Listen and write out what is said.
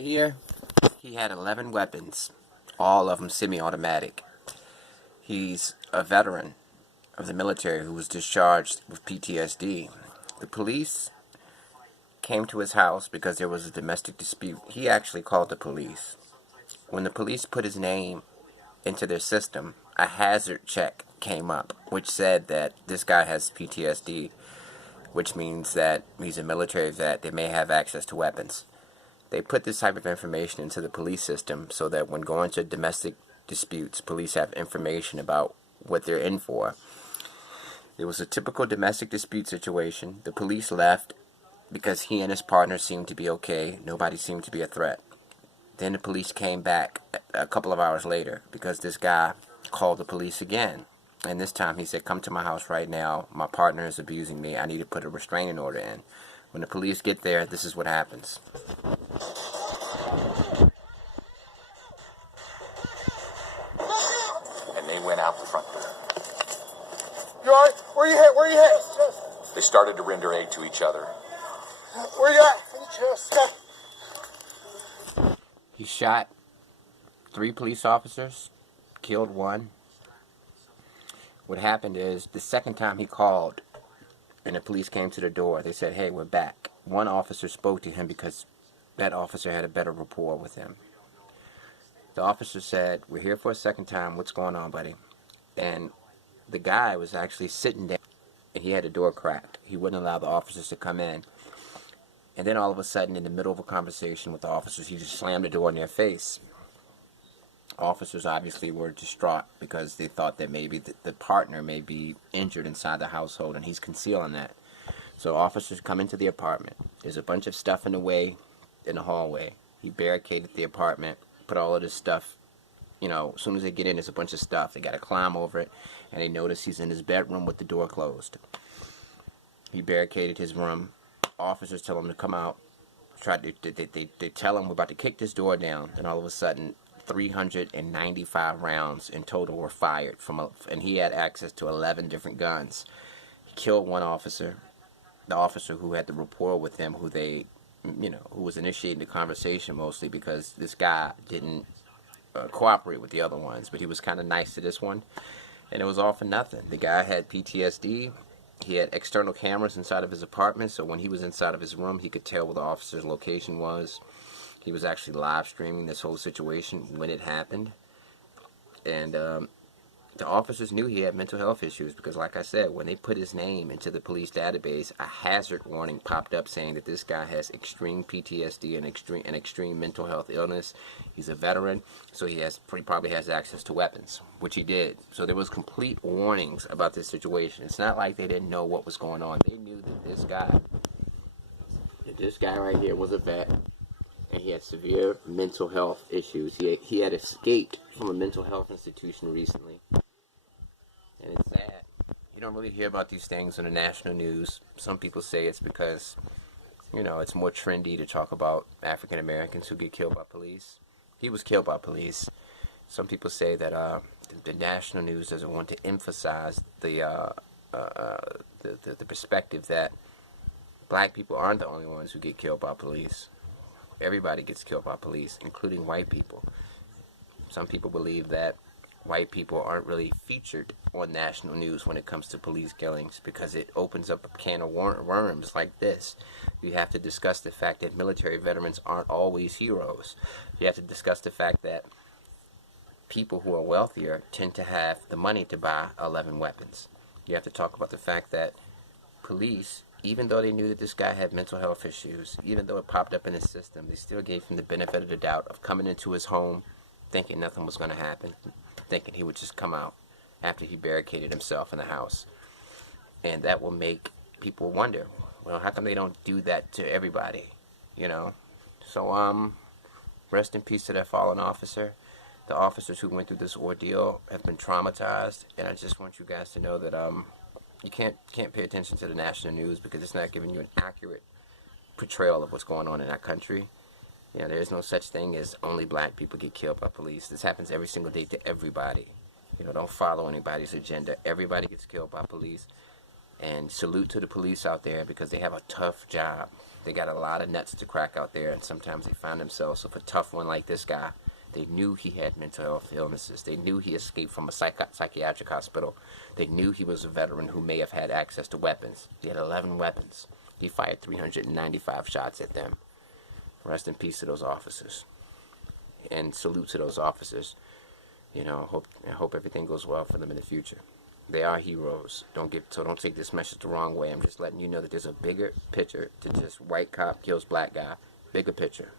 Here, he had 11 weapons, all of them semi-automatic. He's a veteran of the military who was discharged with PTSD. The police came to his house because there was a domestic dispute. He actually called the police. When the police put his name into their system, a hazard check came up, which said that this guy has PTSD, which means that he's a military vet. They may have access to weapons. They put this type of information into the police system so that when going to domestic disputes, police have information about what they're in for. It was a typical domestic dispute situation. The police left because he and his partner seemed to be okay. Nobody seemed to be a threat. Then the police came back a couple of hours later because this guy called the police again. And this time he said, "Come to my house right now. My partner is abusing me. I need to put a restraining order in." When the police get there, this is what happens. And they went out the front door. You alright? Where you at? Where you at? They started to render aid to each other. Where you at? In the chest. He shot 3 police officers, killed 1. What happened is, the second time he called and the police came to the door, they said, "Hey, we're back." One officer spoke to him because that officer had a better rapport with him. The officer said, "We're here for a second time. What's going on, buddy?" And the guy was actually sitting down and he had the door cracked. He wouldn't allow the officers to come in. And then all of a sudden, in the middle of a conversation with the officers, he just slammed the door in their face. Officers obviously were distraught because they thought that maybe the partner may be injured inside the household, and he's concealing that. So officers come into the apartment. There's a bunch of stuff in the way in the hallway. He barricaded the apartment, put all of this stuff, as soon as they get in, there's a bunch of stuff. They got to climb over it, and they notice he's in his bedroom with the door closed. He barricaded his room. Officers tell him to come out. They tell him, "We're about to kick this door down." And all of a sudden, 395 rounds in total were fired and he had access to 11 different guns. He killed 1 officer, the officer who had the rapport with him, who was initiating the conversation mostly because this guy didn't cooperate with the other ones, but he was kind of nice to this one, and it was all for nothing. The guy had PTSD. He had external cameras inside of his apartment, so when he was inside of his room, he could tell where the officer's location was. He was actually live streaming this whole situation when it happened. And the officers knew he had mental health issues because, like I said, when they put his name into the police database, a hazard warning popped up saying that this guy has extreme PTSD and extreme mental health illness. He's a veteran, so he probably has access to weapons, which he did. So there was complete warnings about this situation. It's not like they didn't know what was going on. They knew that this guy right here was a vet. And he had severe mental health issues. He had escaped from a mental health institution recently. And it's sad. You don't really hear about these things on the national news. Some people say it's because, it's more trendy to talk about African Americans who get killed by police. He was killed by police. Some people say that the national news doesn't want to emphasize the perspective that black people aren't the only ones who get killed by police. Everybody gets killed by police, including white people. Some people believe that white people aren't really featured on national news when it comes to police killings because it opens up a can of worms like this. You have to discuss the fact that military veterans aren't always heroes. You have to discuss the fact that people who are wealthier tend to have the money to buy 11 weapons. You have to talk about the fact that police, even though they knew that this guy had mental health issues, even though it popped up in his system, they still gave him the benefit of the doubt of coming into his home thinking nothing was going to happen, thinking he would just come out after he barricaded himself in the house. And that will make people wonder, well, how come they don't do that to everybody, So, rest in peace to that fallen officer. The officers who went through this ordeal have been traumatized, and I just want you guys to know that, you can't pay attention to the national news because it's not giving you an accurate portrayal of what's going on in our country. There is no such thing as only black people get killed by police. This happens every single day to everybody. Don't follow anybody's agenda. Everybody gets killed by police. And salute to the police out there, because they have a tough job. They got a lot of nuts to crack out there, and sometimes they find themselves with a tough one like this guy. They knew he had mental health illnesses. They knew he escaped from a psychiatric hospital. They knew he was a veteran who may have had access to weapons. He had 11 weapons. He fired 395 shots at them. Rest in peace to those officers. And salute to those officers. You know, I hope everything goes well for them in the future. They are heroes. Don't take this message the wrong way. I'm just letting you know that there's a bigger picture to just white cop kills black guy. Bigger picture.